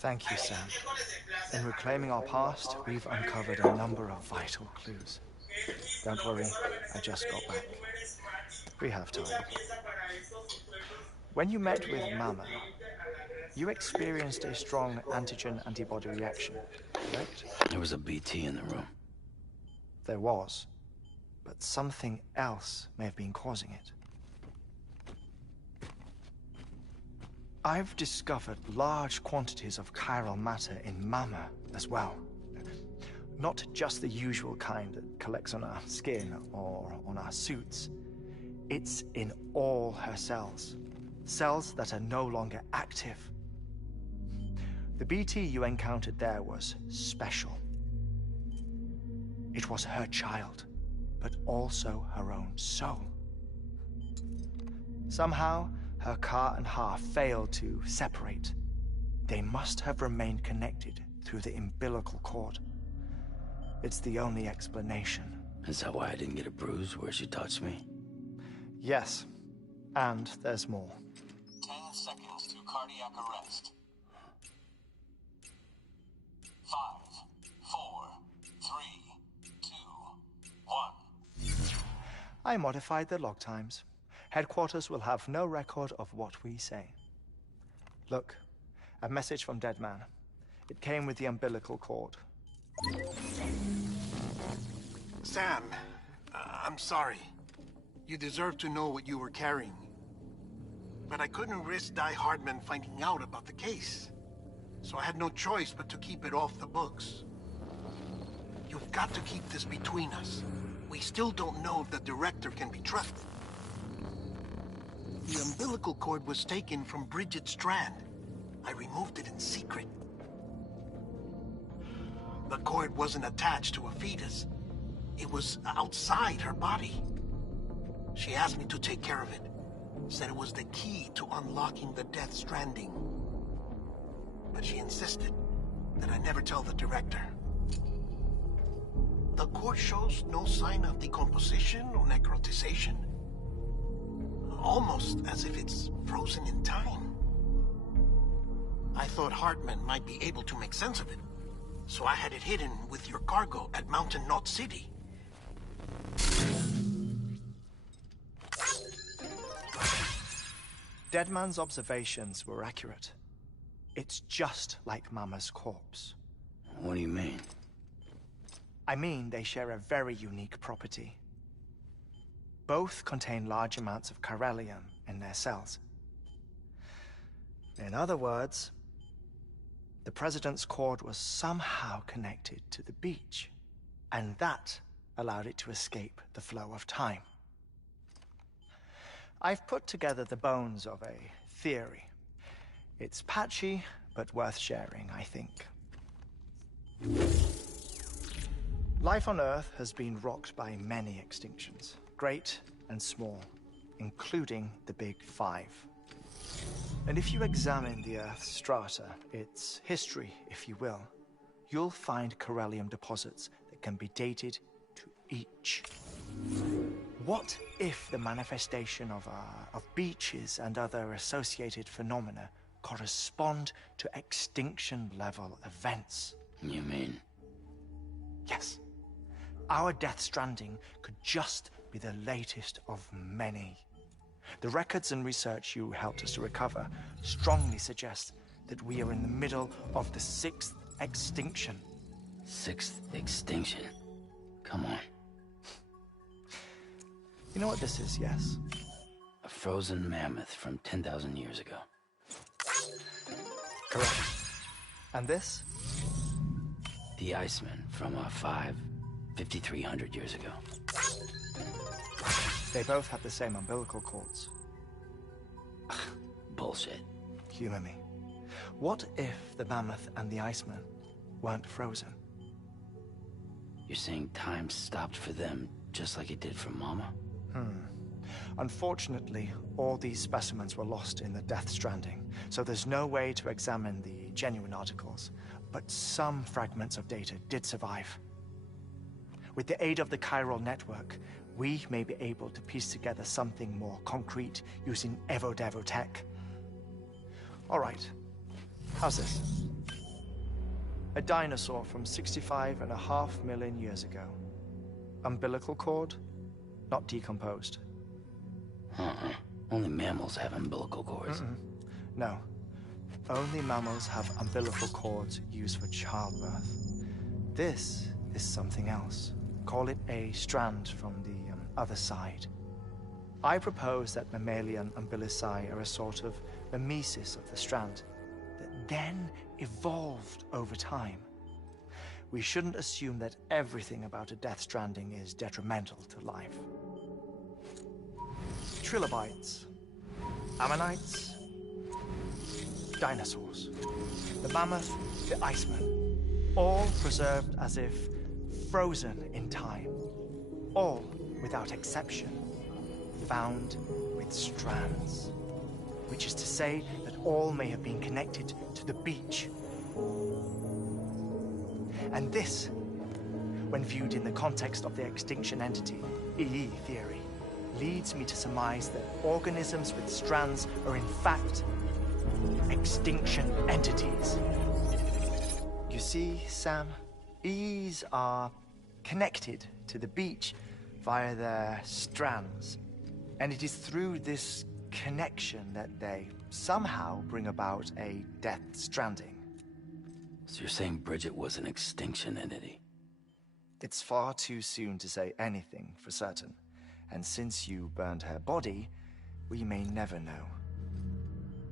Thank you, Sam. In reclaiming our past, we've uncovered a number of vital clues. Don't worry, I just got back. We have time. When you met with Mama, you experienced a strong antigen-antibody reaction, correct? There was a BT in the room. There was, but something else may have been causing it. I've discovered large quantities of chiral matter in Mama as well. Not just the usual kind that collects on our skin or on our suits. It's in all her cells. Cells that are no longer active. The BT you encountered there was special. It was her child, but also her own soul. Somehow, her car and half failed to separate. They must have remained connected through the umbilical cord. It's the only explanation. Is that why I didn't get a bruise where she touched me? Yes, and there's more. 10 seconds to cardiac arrest. 5, 4, 3, 2, 1. I modified the log times. Headquarters will have no record of what we say. Look, a message from Dead Man. It came with the umbilical cord. Sam, I'm sorry. You deserve to know what you were carrying. But I couldn't risk Di Hardman finding out about the case. So I had no choice but to keep it off the books. You've got to keep this between us. We still don't know if the director can be trusted. The umbilical cord was taken from Bridget Strand. I removed it in secret. The cord wasn't attached to a fetus. It was outside her body. She asked me to take care of it. Said it was the key to unlocking the Death Stranding. But she insisted that I never tell the director. The cord shows no sign of decomposition or necrotization. Almost as if it's frozen in time. I thought Hartman might be able to make sense of it, so I had it hidden with your cargo at Mountain Knot City. Deadman's observations were accurate. It's just like Mama's corpse. What do you mean? I mean, they share a very unique property. Both contain large amounts of chiralium in their cells. In other words, the President's cord was somehow connected to the beach, and that allowed it to escape the flow of time. I've put together the bones of a theory. It's patchy, but worth sharing, I think. Life on Earth has been rocked by many extinctions. Great and small, including the Big Five. And if you examine the Earth's strata, its history, if you will, you'll find chiralium deposits that can be dated to each. What if the manifestation of beaches and other associated phenomena correspond to extinction-level events? You mean? Yes. Our Death Stranding could just be the latest of many. The records and research you helped us to recover strongly suggest that we are in the middle of the 6th extinction. 6th extinction? Come on. You know what this is, yes? A frozen mammoth from 10,000 years ago. Correct. And this? The Iceman from 5 5,300 years ago. They both have the same umbilical cords. Bullshit. Humor me. What if the mammoth and the Iceman weren't frozen? You're saying time stopped for them just like it did for Mama? Unfortunately, all these specimens were lost in the Death Stranding, so there's no way to examine the genuine articles. But some fragments of data did survive. With the aid of the chiral network, we may be able to piece together something more concrete using Evo-Devo tech. All right, how's this? A dinosaur from 65.5 million years ago. Umbilical cord, not decomposed. Only mammals have umbilical cords. No. Only mammals have umbilical cords used for childbirth. This is something else. Call it a strand from the other side. I propose that mammalian umbilici are a sort of mimesis of the strand that then evolved over time. We shouldn't assume that everything about a Death Stranding is detrimental to life. Trilobites, ammonites, dinosaurs, the mammoth, the Iceman, all preserved as if frozen in time, all without exception, found with strands, which is to say that all may have been connected to the beach. And this, when viewed in the context of the extinction entity, EE theory, leads me to surmise that organisms with strands are in fact extinction entities. You see, Sam, EEs are connected to the beach via their strands. And it is through this connection that they somehow bring about a Death Stranding. So you're saying Bridget was an extinction entity? It's far too soon to say anything for certain. And since you burned her body, we may never know.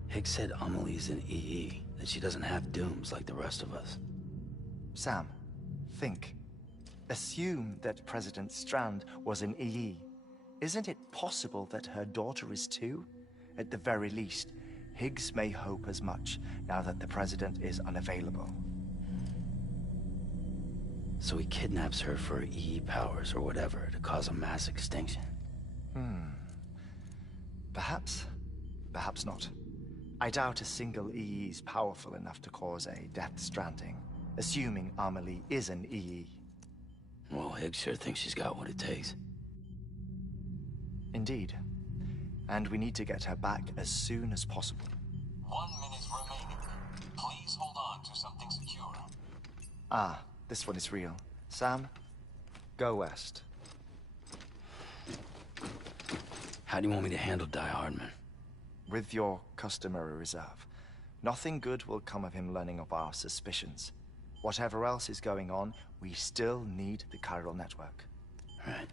Higgs said Amelie's an EE, that she doesn't have dooms like the rest of us. Sam, think. Assume that President Strand was an EE. Isn't it possible that her daughter is too? At the very least, Higgs may hope as much now that the President is unavailable. So he kidnaps her for EE powers or whatever to cause a mass extinction. Perhaps. Perhaps not. I doubt a single EE is powerful enough to cause a Death Stranding, assuming Amelie is an EE. Well, Higgs sure thinks she's got what it takes. Indeed. And we need to get her back as soon as possible. 1 minute remaining. Please hold on to something secure. Ah, this one is real. Sam, go west. How do you want me to handle Die Hardman? With your customary reserve. Nothing good will come of him learning of our suspicions. Whatever else is going on, we still need the chiral network. Right.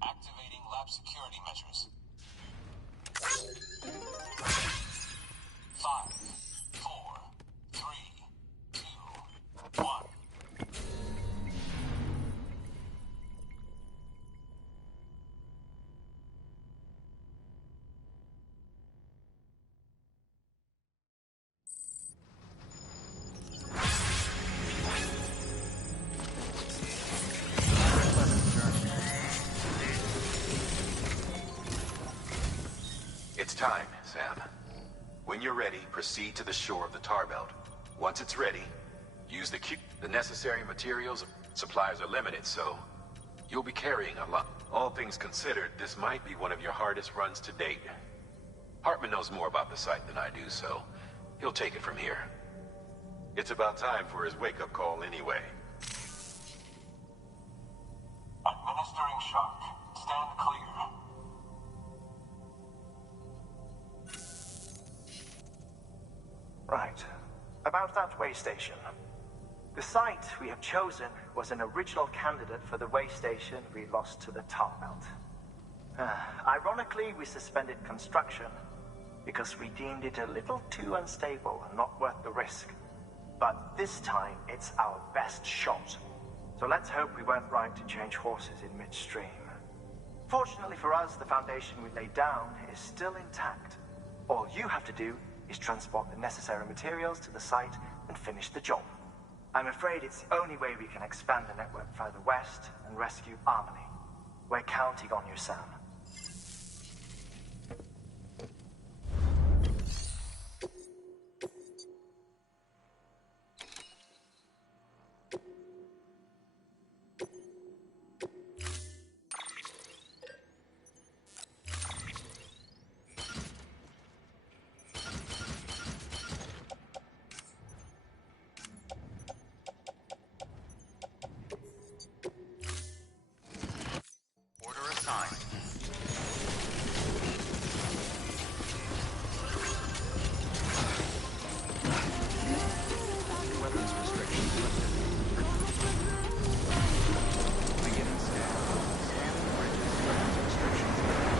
Activating lab security measures. 5, 4, 3, 2, 1. It's time, Sam. When you're ready, proceed to the shore of the tar belt. Once it's ready, use the cube. The necessary materials, supplies are limited, so you'll be carrying a lot. All things considered, this might be one of your hardest runs to date. Hartman knows more about the site than I do, so he'll take it from here. It's about time for his wake-up call anyway. Administering shock. Stand clear. Right. About that way station. The site we have chosen was an original candidate for the way station we lost to the tar belt. Ironically, we suspended construction because we deemed it a little too unstable and not worth the risk. But this time, it's our best shot. So let's hope we weren't right to change horses in midstream. Fortunately for us, the foundation we laid down is still intact. All you have to do is transport the necessary materials to the site and finish the job. I'm afraid it's the only way we can expand the network further west and rescue Harmony. We're counting on you, Sam. Order assigned. Weapons restrictions lifted. Beginning scan. Scanning bridges. Weapons restrictions lifted.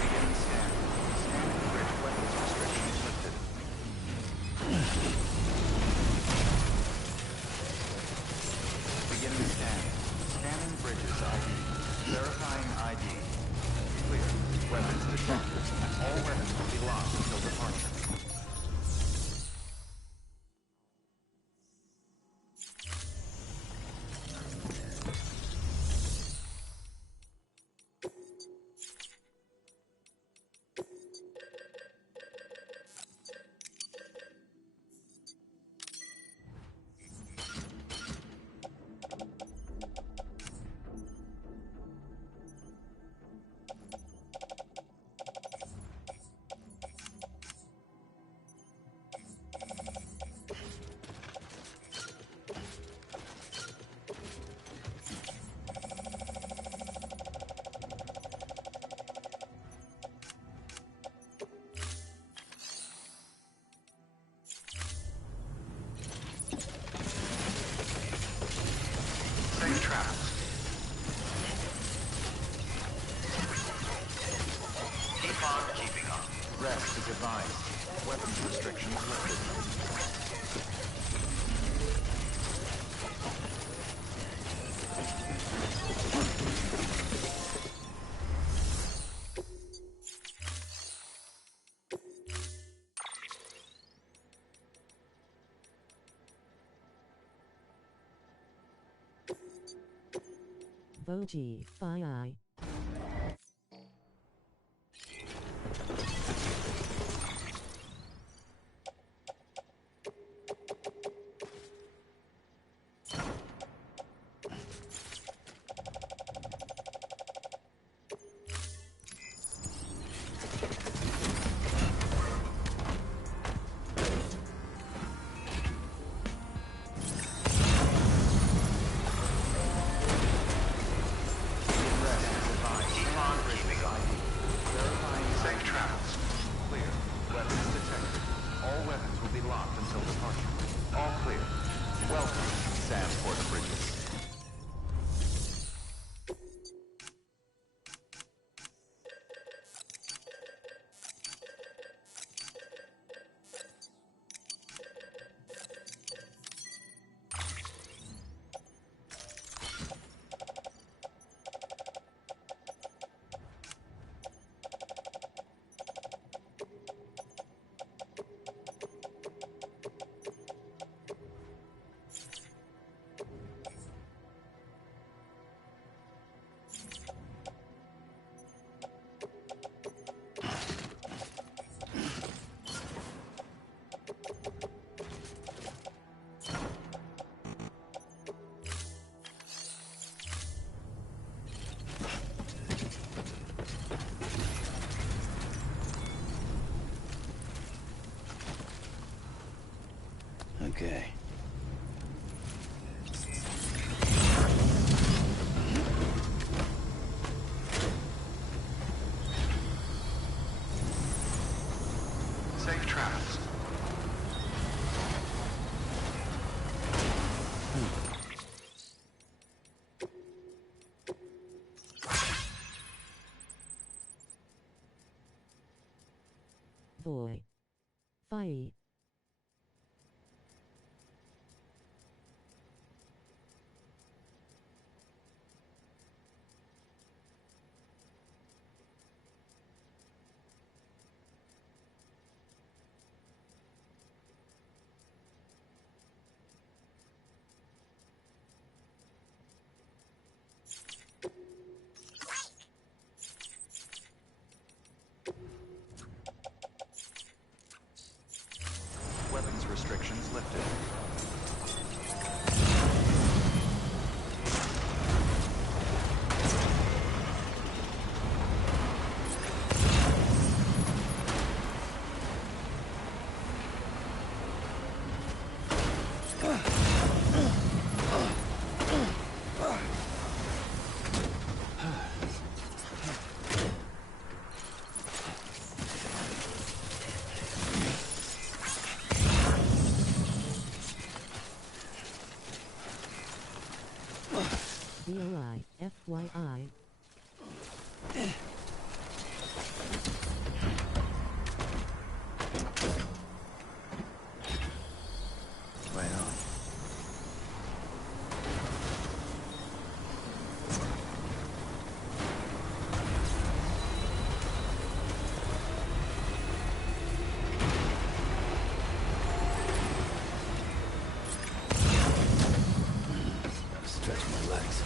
Beginning scan. Scanning bridge. Weapons restrictions lifted. Beginning scan. Scanning bridges ID. Verifying ID. Clear. Weapons detected. All weapons will be lost until departure. Safe travels. Keep on keeping on. Rest is advised. Weapons restrictions lifted. Voji, Fi. Okay. Safe travels. Boy. Fire. Weapons restrictions lifted. BOI, FYI. Right on. Gotta stretch my legs.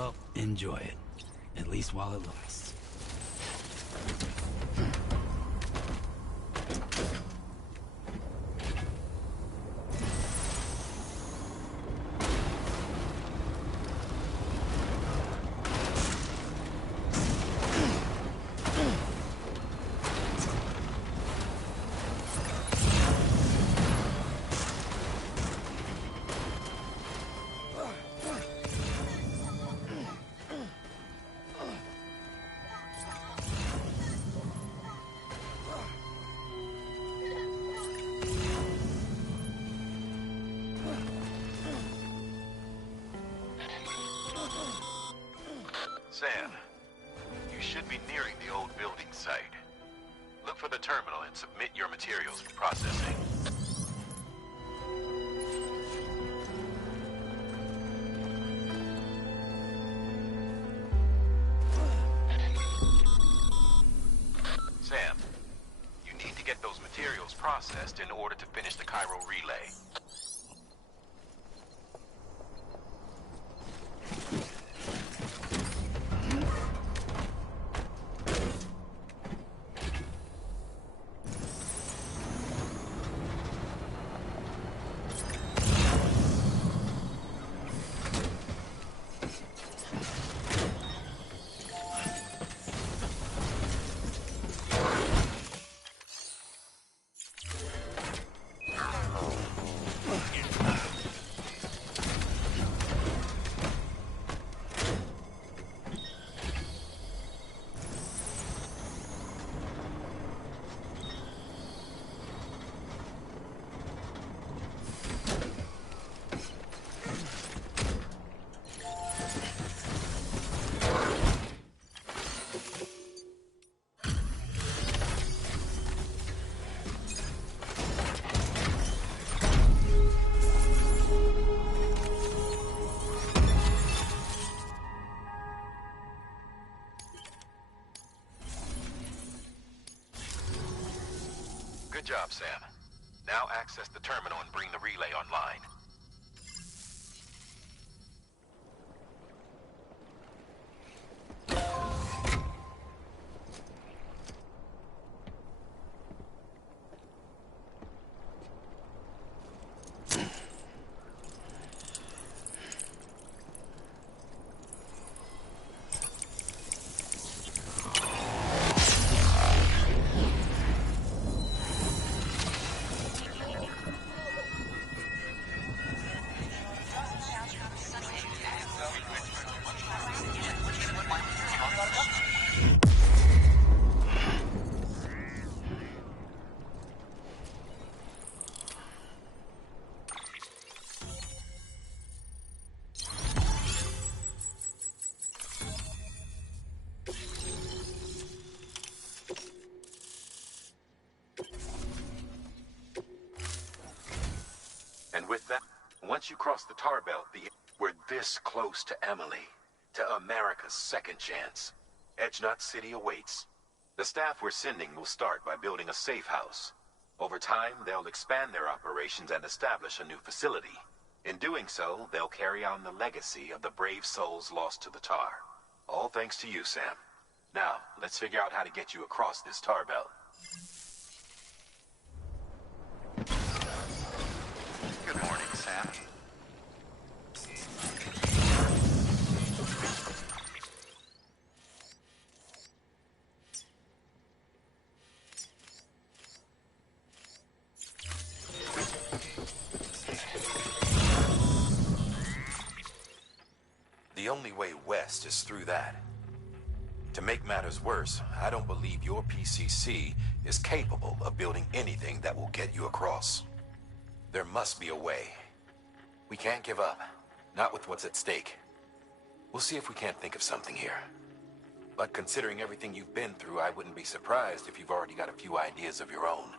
Well, enjoy it. At least while it lasts. Sam, you should be nearing the old building site. Look for the terminal and submit your materials for processing. Sam, you need to get those materials processed in order to finish the Cairo relay. Good job, Sam. Now access the terminal and bring the relay online. And with that, once you cross the tar belt, we're this close to Emily, to America's second chance. Edgenut City awaits. The staff we're sending will start by building a safe house. Over time, they'll expand their operations and establish a new facility. In doing so, they'll carry on the legacy of the brave souls lost to the tar. All thanks to you, Sam. Now, let's figure out how to get you across this tar belt. Good morning, Sam. The only way west is through that. To make matters worse, I don't believe your PCC is capable of building anything that will get you across. There must be a way. We can't give up. Not with what's at stake. We'll see if we can't think of something here. But considering everything you've been through, I wouldn't be surprised if you've already got a few ideas of your own.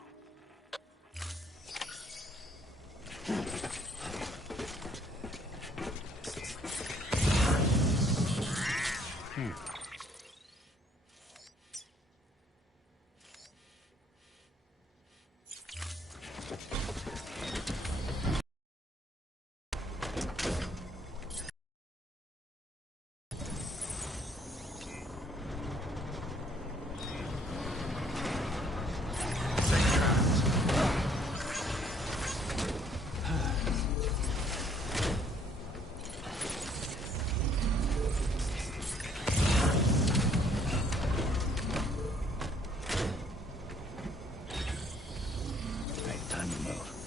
the moat.